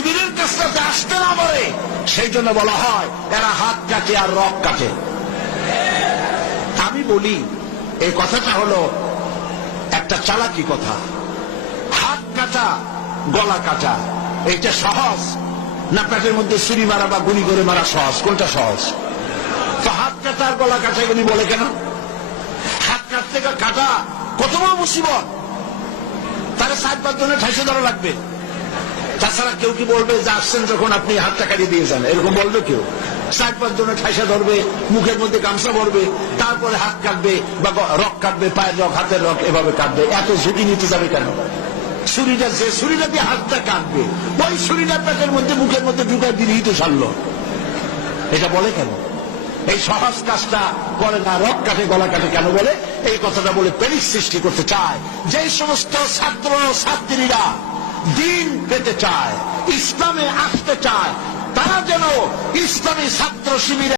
শিবিরের কাছটাতে আসতে না পারে, সেই জন্য বলা হয় এরা হাত কাটে আর রক কাটে। আমি বলি এই কথাটা হলো একটা চালাকি কথা। হাত কাটা গলা কাটা এটা সহজ না পেটের মধ্যে ছুরি মারা বা গুলি করে মারা সহজ? কোনটা সহজ? তো হাত কাটা আর গলা কাটা এগুলি বলে কেন? হাত কাটতে কাটা কত বড় মুসিবত, তাহলে 7-5 জনের ঠাইসে ধরা লাগবে। তাছাড়া কেউ কি বলবে যে আসছেন যখন আপনি হাতটা কাটিয়ে দিয়ে যান, এরকম বলবে কেউ? 7-5 জনের ঠাইসা ধরবে, মুখের মধ্যে গামছা ভরবে, তারপরে হাত কাটবে বা রক কাটবে, পায়ের রক, হাতের রক, এভাবে কাটবে। এত ঝুঁকি নিতে যাবে কেন? ছুরিটা, যে ছুরিটা দিয়ে হাতটা কাটবে, ওই ছুরিটা পেটের মধ্যে মুখের মধ্যে ঢুকায় দিলেই তো ছাড়লো। এটা বলে কেন? এই সহজ কাজটা করে না, রক কাটে গলা কাটে কেন বলে? এই কথাটা বলে প্যানিক সৃষ্টি করতে চায়। যে সমস্ত ছাত্র ছাত্রীরা দিন পেতে চায়, ইসলামে আসতে চায়, তারা যেন ইসলামী ছাত্র শিবিরে